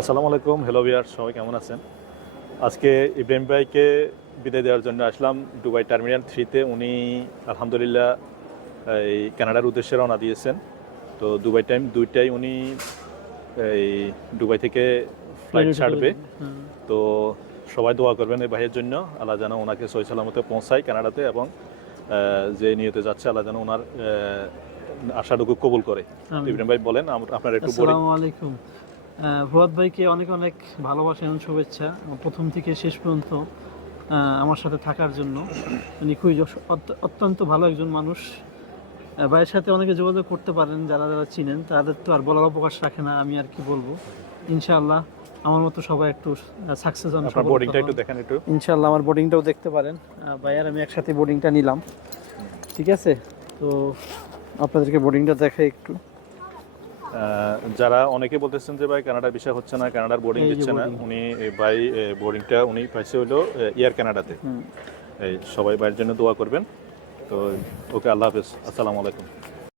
আসসালামু আলাইকুম, hello viewers, সবাই কেমন আছেন? আজকে ইব্রাহিম ভাইকে বিদায় দেওয়ার জন্য আসলাম দুবাই টার্মিনাল 3-তে। উনি আলহামদুলিল্লাহ এই কানাডার উদ্দেশ্যে রওনা দিয়েছেন। তো দুবাই টাইম 2টায় উনি এই দুবাই থেকে ফ্লাইট ছাড়বে। তো সবাই দোয়া করবেন এই ভাইয়ের জন্য, আল্লাহ যেন ওনাকে সহি সালামতে পৌঁছায় কানাডাতে, এবং যে নিয়তে যাচ্ছে আল্লাহ যেন ওনার আশাটুকু কবুল করে। ইব্রাহিম ভাই বলেন, আপনার একটু বলেন। আসসালামু আলাইকুম। ফুয়াদ ভাইকে অনেক অনেক ভালোবাসা এবং শুভেচ্ছা প্রথম থেকে শেষ পর্যন্ত আমার সাথে থাকার জন্য। উনি খুবই অত্যন্ত ভালো একজন মানুষ। ভাইয়ের সাথে অনেকে যোগাযোগ করতে পারেন, যারা যারা চিনেন তাদের তো আর বলার অবকাশ রাখে না, আমি আর কি বলবো। ইনশাআল্লাহ আমার মতো সবাই একটু সাকসেস হন। আপনার বোর্ডিংটা একটু দেখেন একটু। ইনশাআল্লাহ আমার বোর্ডিংটাও দেখতে পারেন। ভাইয়ার আমি একসাথে বোর্ডিংটা নিলাম, ঠিক আছে? তো আপনাদেরকে বোর্ডিংটা দেখাই একটু। যারা অনেকে বলতেছেন যে ভাই কানাডার ভিসা হচ্ছে না, কানাডার বোর্ডিং দিচ্ছে না, উনি ভাই বোর্ডিংটা উনি পাইছে হলো এয়ার কানাডাতে। এই সবাই ভাইয়ের জন্য দোয়া করবেন। তো ওকে, আল্লাহ হাফেজ, আসসালামু আলাইকুম।